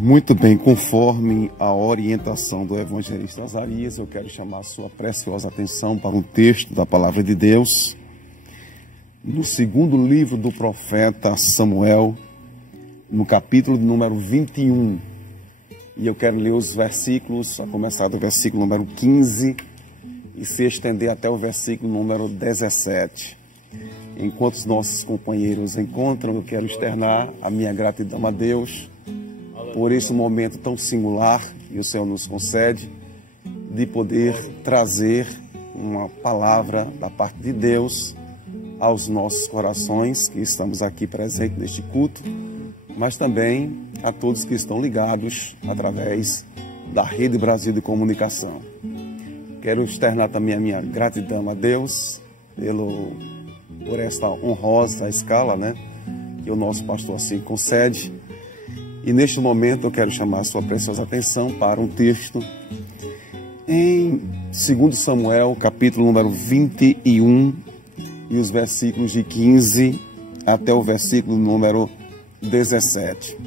Muito bem, conforme a orientação do evangelista Azarias, eu quero chamar a sua preciosa atenção para um texto da palavra de Deus, no segundo livro do profeta Samuel, no capítulo número 21. E eu quero ler os versículos, a começar do versículo número 15 e se estender até o versículo número 17. Enquanto os nossos companheiros encontram, eu quero externar a minha gratidão a Deus por esse momento tão singular que o Senhor nos concede, de poder trazer uma palavra da parte de Deus aos nossos corações que estamos aqui presentes neste culto, mas também a todos que estão ligados através da Rede Brasil de Comunicação. Quero externar também a minha gratidão a Deus por esta honrosa escala, que o nosso pastor assim concede. E neste momento eu quero chamar a sua preciosa atenção para um texto em 2 Samuel, capítulo número 21, e os versículos de 15 até o versículo número 17.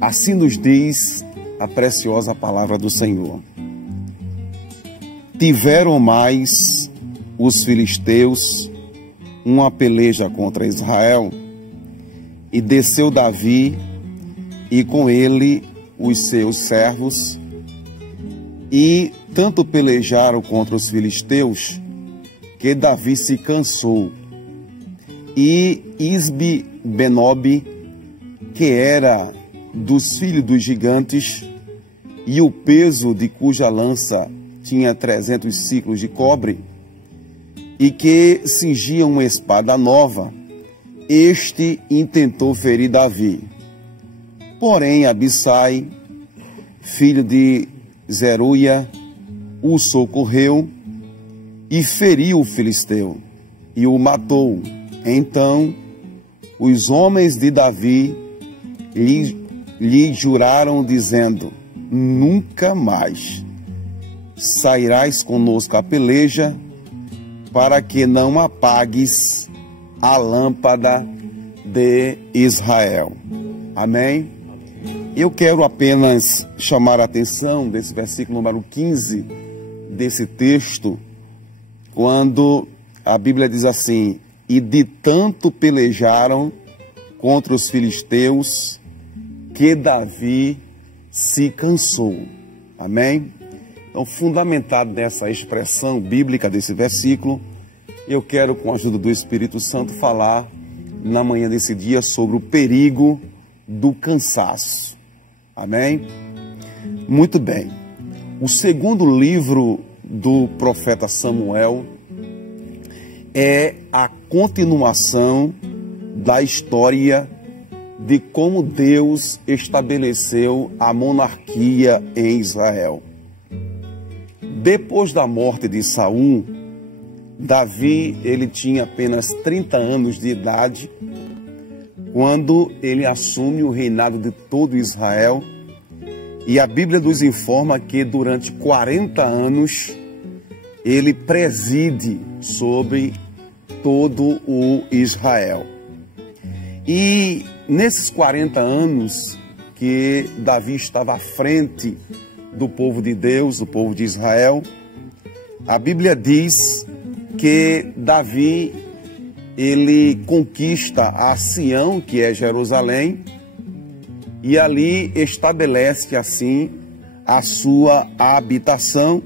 Assim nos diz a preciosa palavra do Senhor. Tiveram mais os filisteus uma peleja contra Israel, e desceu Davi e com ele os seus servos, e tanto pelejaram contra os filisteus, que Davi se cansou. E Isbi-Benob, que era dos filhos dos gigantes, e o peso de cuja lança tinha 300 siclos de cobre, e que cingia uma espada nova, este intentou ferir Davi. Porém, Abissai, filho de Zeruia, o socorreu e feriu o filisteu e o matou. Então, os homens de Davi lhe juraram, dizendo: nunca mais sairás conosco à peleja, para que não apagues a lâmpada de Israel. Amém? Eu quero apenas chamar a atenção desse versículo número 15 desse texto, quando a Bíblia diz assim: e de tanto pelejaram contra os filisteus, que Davi se cansou. Amém? Então, fundamentado nessa expressão bíblica desse versículo, eu quero, com a ajuda do Espírito Santo, falar na manhã desse dia sobre o perigo do cansaço. Amém? Muito bem. O segundo livro do profeta Samuel é a continuação da história de como Deus estabeleceu a monarquia em Israel. Depois da morte de Saul, Davi, ele tinha apenas 30 anos de idade quando ele assume o reinado de todo Israel, e a Bíblia nos informa que durante 40 anos ele preside sobre todo o Israel. E nesses 40 anos que Davi estava à frente do povo de Deus, do povo de Israel, a Bíblia diz que Davi, ele conquista a Sião, que é Jerusalém, e ali estabelece assim a sua habitação,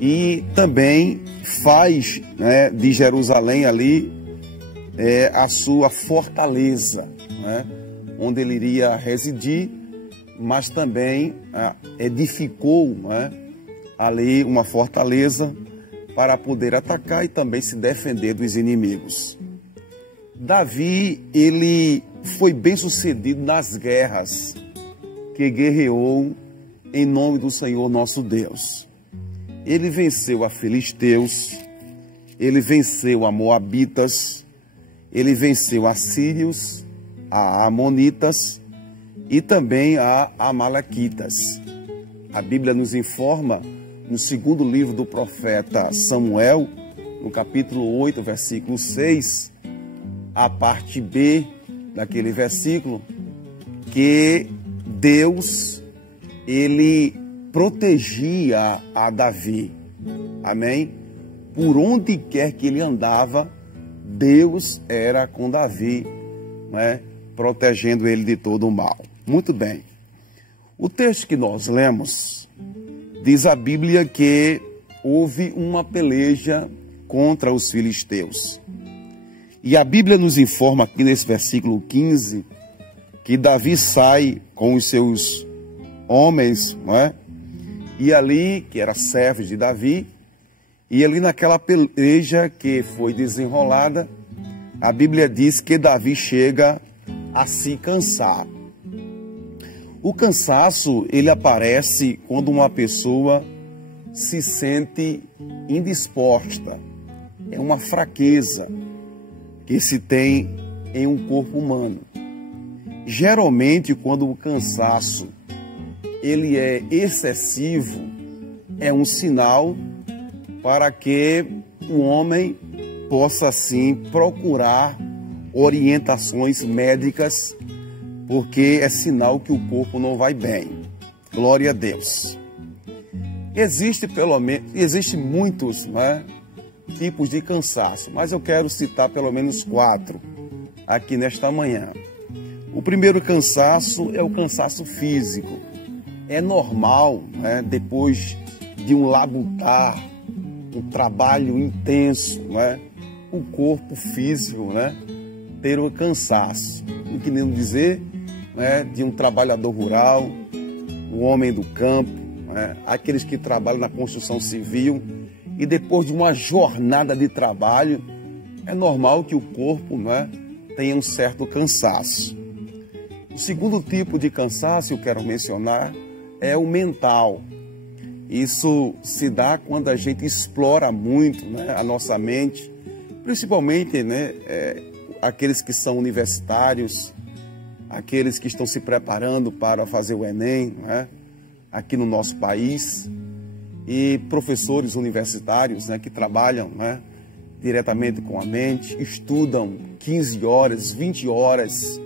e também faz de Jerusalém ali a sua fortaleza, onde ele iria residir, mas também edificou ali uma fortaleza para poder atacar e também se defender dos inimigos. Davi, ele foi bem sucedido nas guerras que guerreou em nome do Senhor nosso Deus. Ele venceu a filisteus, ele venceu a moabitas, ele venceu a sírios, a amonitas e também a amalequitas. A Bíblia nos informa, no segundo livro do profeta Samuel, no capítulo 8, versículo 6, a parte B daquele versículo, que Deus, ele protegia a Davi, amém? Por onde quer que ele andava, Deus era com Davi, né? Protegendo ele de todo o mal. Muito bem. O texto que nós lemos, diz a Bíblia que houve uma peleja contra os filisteus. E a Bíblia nos informa aqui nesse versículo 15, que Davi sai com os seus homens, não é? E ali, que era servos de Davi, e ali naquela peleja que foi desenrolada, a Bíblia diz que Davi chega a se cansar. O cansaço, ele aparece quando uma pessoa se sente indisposta. É uma fraqueza que se tem em um corpo humano. Geralmente, quando o cansaço ele é excessivo, é um sinal para que o homem possa, sim, procurar orientações médicas, porque é sinal que o corpo não vai bem. Glória a Deus. Existe muitos, né, tipos de cansaço, mas eu quero citar pelo menos 4 aqui nesta manhã. O primeiro cansaço é o cansaço físico. É normal, né, depois de um labutar, um trabalho intenso, né, o corpo físico, né, ter o cansaço. O que nem dizer, né, de um trabalhador rural, um homem do campo, né, aqueles que trabalham na construção civil, e depois de uma jornada de trabalho, é normal que o corpo, né, tenha um certo cansaço. O segundo tipo de cansaço que eu quero mencionar é o mental. Isso se dá quando a gente explora muito, né, a nossa mente, principalmente, né, aqueles que são universitários, aqueles que estão se preparando para fazer o Enem, né, aqui no nosso país, e professores universitários, né, que trabalham, né, diretamente com a mente, estudam 15 horas, 20 horas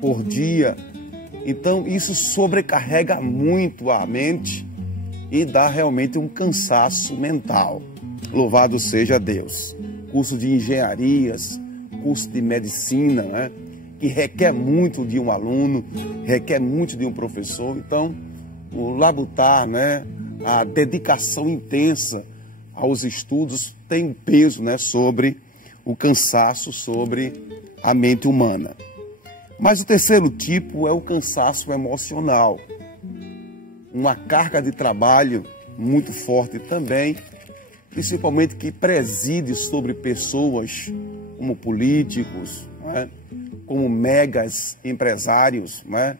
por dia. Então isso sobrecarrega muito a mente e dá realmente um cansaço mental. Louvado seja Deus. Curso de engenharias, curso de medicina, né, que requer muito de um aluno, requer muito de um professor. Então, o labutar, né, a dedicação intensa aos estudos tem um peso, né, sobre o cansaço, sobre a mente humana. Mas o terceiro tipo é o cansaço emocional. Uma carga de trabalho muito forte também, principalmente que preside sobre pessoas como políticos, né, como megas empresários, né,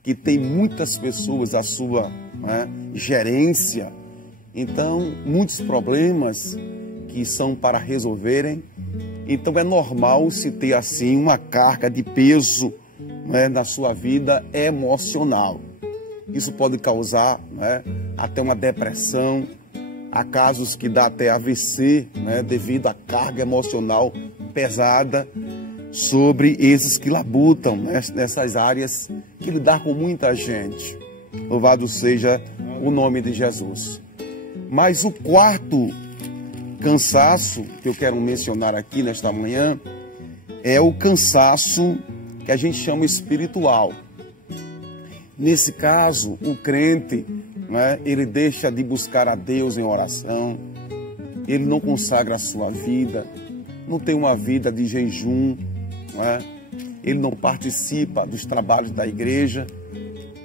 que tem muitas pessoas à sua, né, gerência. Então, muitos problemas que são para resolverem. Então, é normal se ter assim uma carga de peso, né, na sua vida emocional. Isso pode causar, né, até uma depressão. Há casos que dá até AVC, né, devido à carga emocional pesada sobre esses que labutam, né, nessas áreas que lidar com muita gente. Louvado seja o nome de Jesus. Mas o quarto cansaço que eu quero mencionar aqui nesta manhã é o cansaço que a gente chama espiritual. Nesse caso, o crente, né, ele deixa de buscar a Deus em oração, ele não consagra a sua vida, não tem uma vida de jejum, né, ele não participa dos trabalhos da igreja,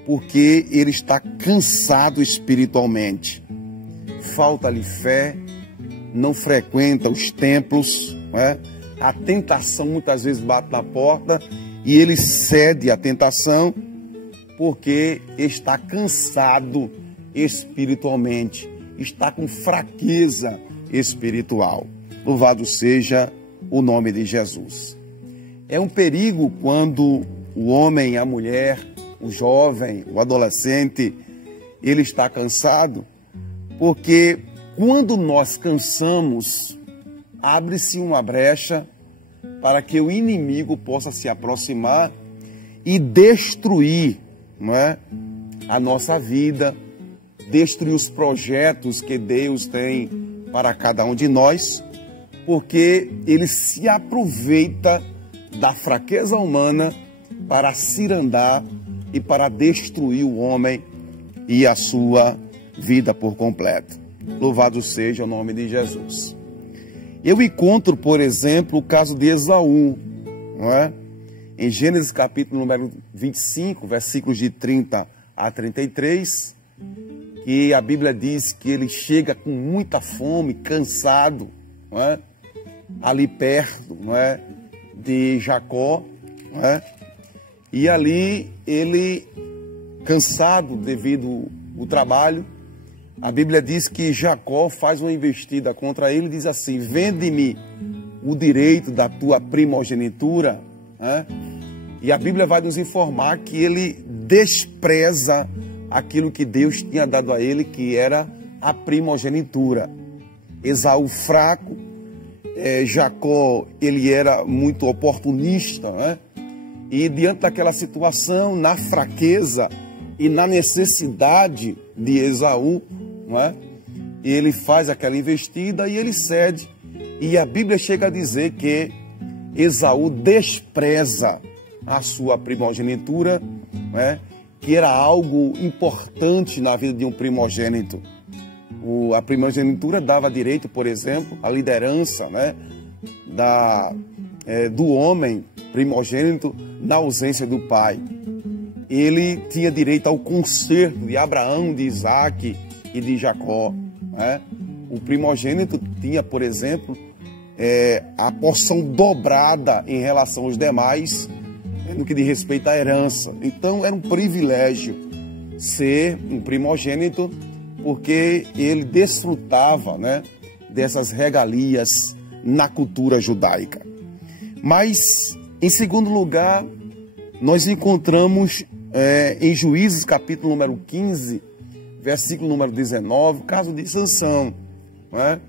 porque ele está cansado espiritualmente. Falta-lhe fé, não frequenta os templos, né? A tentação muitas vezes bate na porta e ele cede à tentação porque está cansado espiritualmente, está com fraqueza espiritual. Louvado seja o nome de Jesus. É um perigo quando o homem, a mulher, o jovem, o adolescente, ele está cansado, porque quando nós cansamos, abre-se uma brecha para que o inimigo possa se aproximar e destruir, não é, a nossa vida, destruir os projetos que Deus tem para cada um de nós, porque ele se aproveita da fraqueza humana para cirandar e para destruir o homem e a sua vida por completo. Louvado seja o nome de Jesus. Eu encontro, por exemplo, o caso de Esaú, não é? Em Gênesis capítulo número 25, versículos de 30 a 33, que a Bíblia diz que ele chega com muita fome, cansado, não é? Ali perto, não é? De Jacó, não é? E ali ele, cansado devido ao trabalho, a Bíblia diz que Jacó faz uma investida contra ele e diz assim: vende-me o direito da tua primogenitura, né? E a Bíblia vai nos informar que ele despreza aquilo que Deus tinha dado a ele, que era a primogenitura. Esaú fraco, Jacó, ele era muito oportunista, né? E diante daquela situação, na fraqueza e na necessidade de Esaú, não é? Ele faz aquela investida e ele cede. E a Bíblia chega a dizer que Esaú despreza a sua primogenitura, não é? Que era algo importante na vida de um primogênito. A primogenitura dava direito, por exemplo, à liderança, né? Do homem primogênito na ausência do pai. Ele tinha direito ao conserto de Abraão, de Isaac e de Jacó, né? O primogênito tinha, por exemplo, a porção dobrada em relação aos demais, no que diz respeito à herança. Então era um privilégio ser um primogênito, porque ele desfrutava, né, dessas regalias na cultura judaica. Mas, em segundo lugar, nós encontramos em Juízes, capítulo número 15, versículo número 19, o caso de Sansão, né?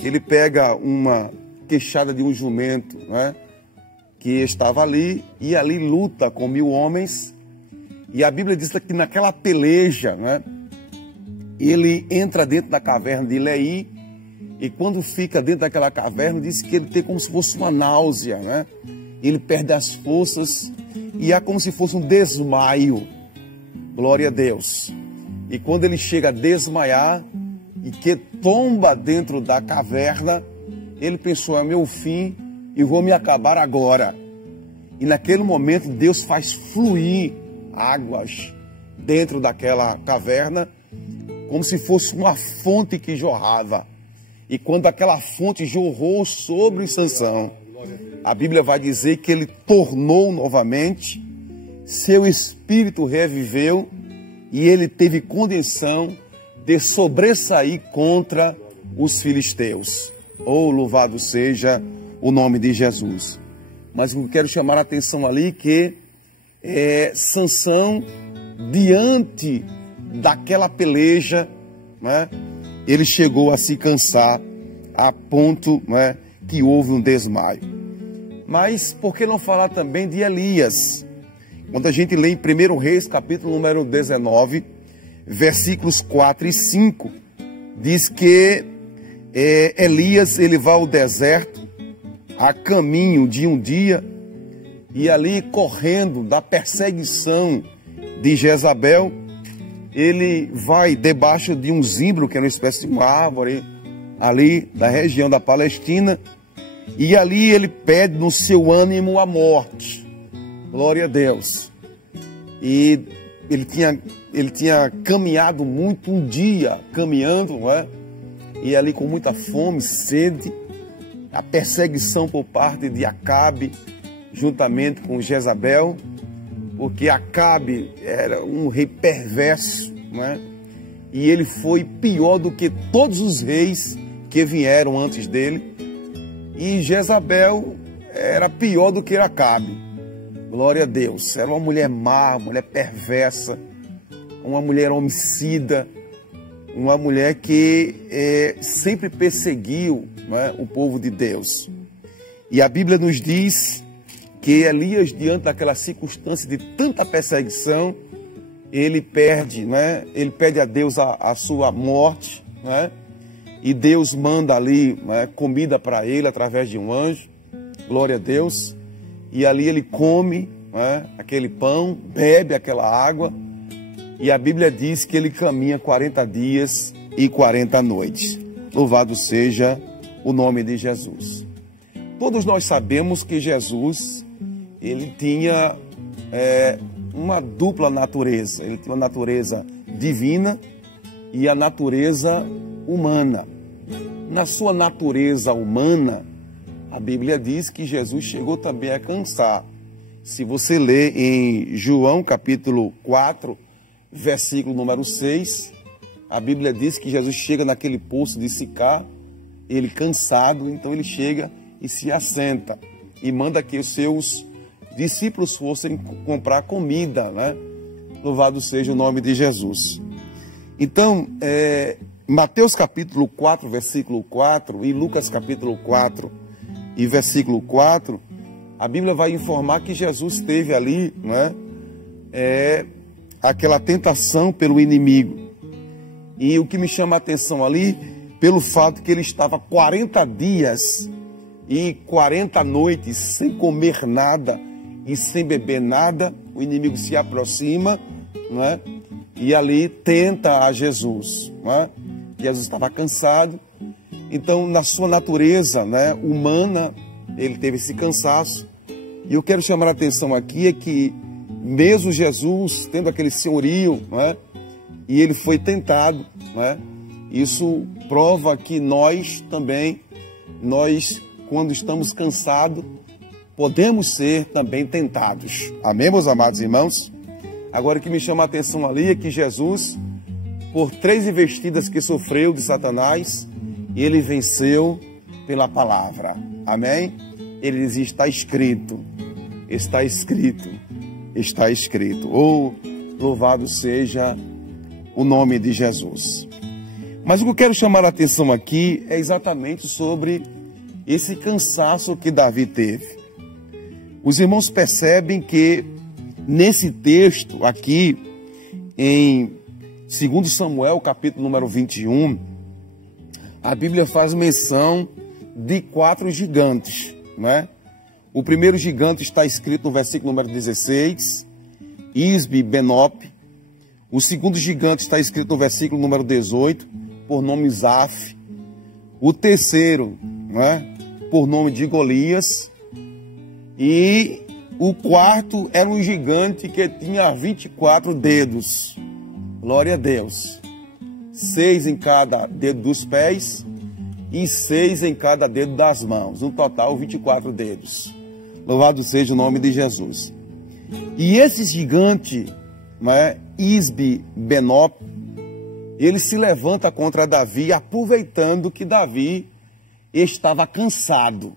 Ele pega uma queixada de um jumento, né, que estava ali, e ali luta com 1000 homens, e a Bíblia diz que naquela peleja, né, ele entra dentro da caverna de Leí, e quando fica dentro daquela caverna, diz que ele tem como se fosse uma náusea, né? Ele perde as forças, e há como se fosse um desmaio. Glória a Deus. E quando ele chega a desmaiar, e que tomba dentro da caverna, ele pensou: é meu fim, e vou me acabar agora. E naquele momento Deus faz fluir águas dentro daquela caverna, como se fosse uma fonte que jorrava. E quando aquela fonte jorrou sobre Sansão, a Bíblia vai dizer que ele tornou novamente, seu espírito reviveu, e ele teve condição de sobressair contra os filisteus. Oh, louvado seja o nome de Jesus. Mas eu quero chamar a atenção ali que Sansão, diante daquela peleja, né, ele chegou a se cansar a ponto, né, que houve um desmaio. Mas por que não falar também de Elias? Quando a gente lê em 1 Reis, capítulo número 19, versículos 4 e 5, diz que Elias, ele vai ao deserto a caminho de um dia, e ali correndo da perseguição de Jezabel, ele vai debaixo de um zimbro, que é uma espécie de uma árvore ali da região da Palestina, e ali ele pede no seu ânimo a morte. Glória a Deus. E ele tinha caminhado muito, um dia caminhando, não é? E ali com muita fome, sede, a perseguição por parte de Acabe, juntamente com Jezabel, porque Acabe era um rei perverso, né? E ele foi pior do que todos os reis que vieram antes dele. E Jezabel era pior do que Acabe. Glória a Deus. Era uma mulher má, uma mulher perversa, uma mulher homicida, uma mulher que sempre perseguiu, né, o povo de Deus. E a Bíblia nos diz que Elias, diante daquela circunstância de tanta perseguição, ele pede, né? Ele pede a Deus a sua morte, né? E Deus manda ali, né, comida para ele através de um anjo, glória a Deus. E ali ele come, né, aquele pão, bebe aquela água. E a Bíblia diz que ele caminha 40 dias e 40 noites. Louvado seja o nome de Jesus. Todos nós sabemos que Jesus, ele tinha uma dupla natureza. Ele tinha uma natureza divina e a natureza humana. Na sua natureza humana, a Bíblia diz que Jesus chegou também a cansar. Se você ler em João capítulo 4, versículo número 6, a Bíblia diz que Jesus chega naquele poço de Sicar, ele cansado, então ele chega e se assenta e manda que os seus discípulos fossem comprar comida, né? Louvado seja o nome de Jesus. Então, Mateus capítulo 4, versículo 4 e Lucas capítulo 4 e versículo 4, a Bíblia vai informar que Jesus teve ali, né, aquela tentação pelo inimigo. E o que me chama a atenção ali, pelo fato que ele estava 40 dias e 40 noites sem comer nada e sem beber nada, o inimigo se aproxima, não é? E ali tenta a Jesus, não é? Jesus estava cansado, então na sua natureza, né, humana, ele teve esse cansaço. E eu quero chamar a atenção aqui é que mesmo Jesus tendo aquele senhorio, não é? E ele foi tentado, não é? Isso prova que nós também, quando estamos cansados, podemos ser também tentados. Amém, meus amados irmãos? Agora o que me chama a atenção ali é que Jesus, por 3 investidas que sofreu de Satanás, ele venceu pela palavra. Amém? Ele diz, está escrito, está escrito, está escrito. Oh, louvado seja o nome de Jesus. Mas o que eu quero chamar a atenção aqui é exatamente sobre esse cansaço que Davi teve. Os irmãos percebem que nesse texto aqui, em 2 Samuel, capítulo número 21, a Bíblia faz menção de 4 gigantes, não é? O primeiro gigante está escrito no versículo número 16, Isbi-Benob. O segundo gigante está escrito no versículo número 18, por nome Zaf. O terceiro, não é? Por nome de Golias. E o quarto era um gigante que tinha 24 dedos. Glória a Deus. 6 em cada dedo dos pés e 6 em cada dedo das mãos. No total, 24 dedos. Louvado seja o nome de Jesus. E esse gigante, né, Isbi-Benob, ele se levanta contra Davi, aproveitando que Davi estava cansado.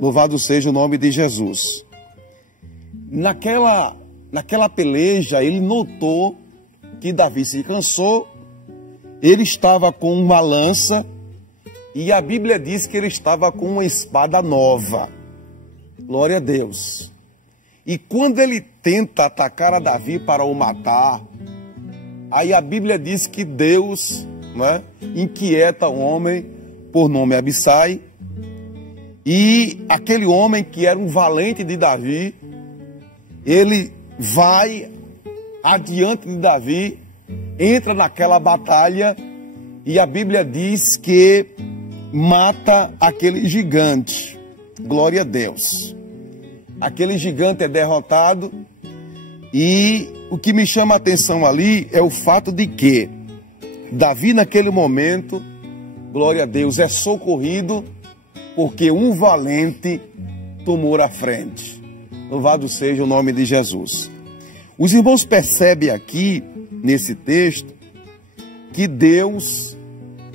Louvado seja o nome de Jesus. Naquela peleja, ele notou que Davi se cansou, ele estava com uma lança e a Bíblia diz que ele estava com uma espada nova. Glória a Deus. E quando ele tenta atacar a Davi para o matar, aí a Bíblia diz que Deus, né, inquieta um homem por nome Abissai, e aquele homem que era um valente de Davi, ele vai adiante de Davi, entra naquela batalha e a Bíblia diz que mata aquele gigante. Glória a Deus. Aquele gigante é derrotado e o que me chama a atenção ali é o fato de que Davi naquele momento, glória a Deus, é socorrido porque um valente tomou a frente. Louvado seja o nome de Jesus. Os irmãos percebem aqui, nesse texto, que Deus,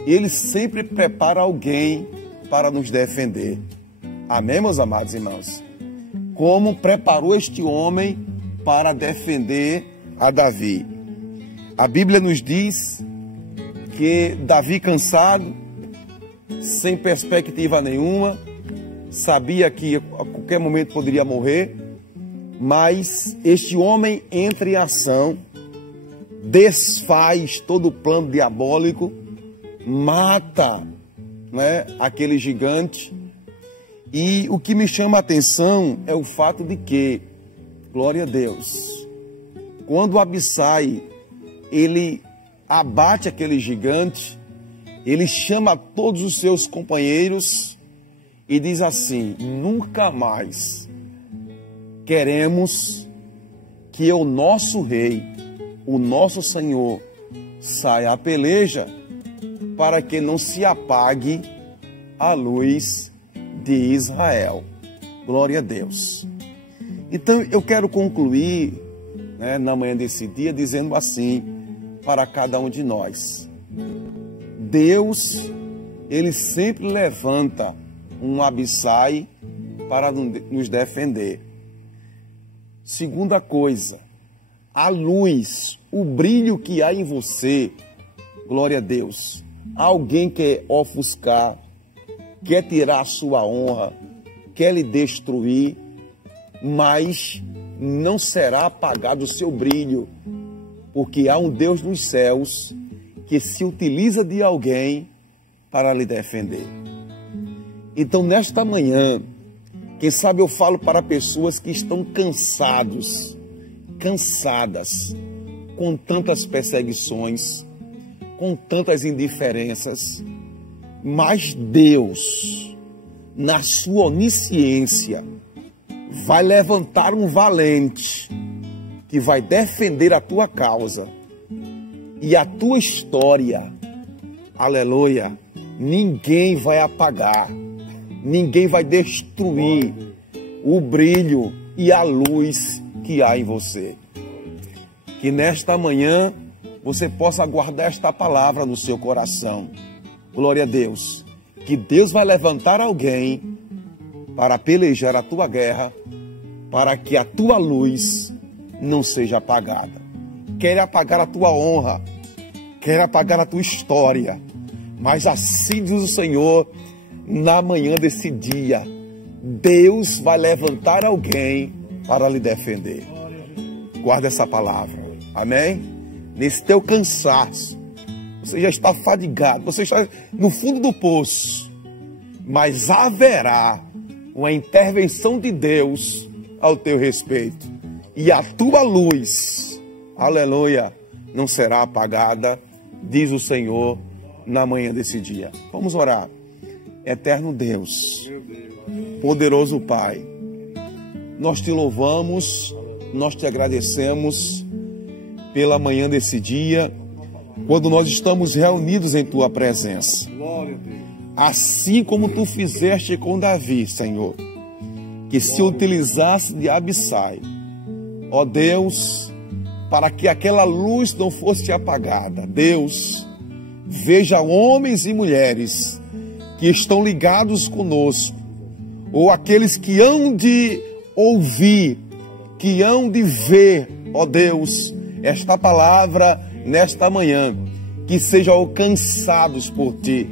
ele sempre prepara alguém para nos defender. Amém, meus amados irmãos? Como preparou este homem para defender a Davi. A Bíblia nos diz que Davi, cansado, sem perspectiva nenhuma, sabia que a qualquer momento poderia morrer, mas este homem entra em ação desfaz todo o plano diabólico, mata, né, aquele gigante. E o que me chama a atenção é o fato de que, glória a Deus, quando Abissai, ele abate aquele gigante, ele chama todos os seus companheiros e diz assim: nunca mais queremos que o nosso rei, o nosso Senhor, saia à peleja, para que não se apague a luz de Israel. Glória a Deus. Então eu quero concluir, né, na manhã desse dia, dizendo assim para cada um de nós: Deus, ele sempre levanta um Abissai para nos defender. Segunda coisa, a luz, o brilho que há em você, glória a Deus, alguém quer ofuscar, quer tirar a sua honra, quer lhe destruir, mas não será apagado o seu brilho, porque há um Deus nos céus que se utiliza de alguém para lhe defender. Então, nesta manhã, quem sabe eu falo para pessoas que estão cansadas com tantas perseguições, com tantas indiferenças, mas Deus, na sua onisciência, vai levantar um valente que vai defender a tua causa e a tua história. Aleluia! Ninguém vai apagar, ninguém vai destruir o brilho e a luz que há em você. Que nesta manhã você possa guardar esta palavra no seu coração. Glória a Deus. Que Deus vai levantar alguém para pelejar a tua guerra, para que a tua luz não seja apagada. Quer apagar a tua honra, quer apagar a tua história, mas assim diz o Senhor, na manhã desse dia, Deus vai levantar alguém para lhe defender. Guarda essa palavra, amém? Nesse teu cansaço, você já está fadigado, você está no fundo do poço, mas haverá uma intervenção de Deus ao teu respeito, e a tua luz, aleluia, não será apagada, diz o Senhor, na manhã desse dia. Vamos orar. Eterno Deus, poderoso Pai, nós te louvamos, nós te agradecemos pela manhã desse dia, quando nós estamos reunidos em tua presença. Assim como tu fizeste com Davi, Senhor, que se utilizasse de Abissai, ó Deus, para que aquela luz não fosse apagada. Deus, veja homens e mulheres que estão ligados conosco, ou aqueles que hão de ouvir, que hão de ver, ó Deus, esta palavra nesta manhã, que sejam alcançados por Ti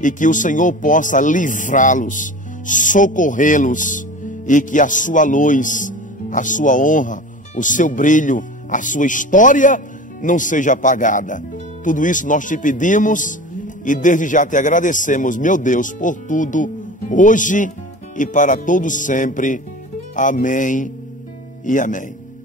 e que o Senhor possa livrá-los, socorrê-los e que a sua luz, a sua honra, o seu brilho, a sua história não seja apagada. Tudo isso nós te pedimos e desde já te agradecemos, meu Deus, por tudo, hoje e para todos sempre. Amém e amém.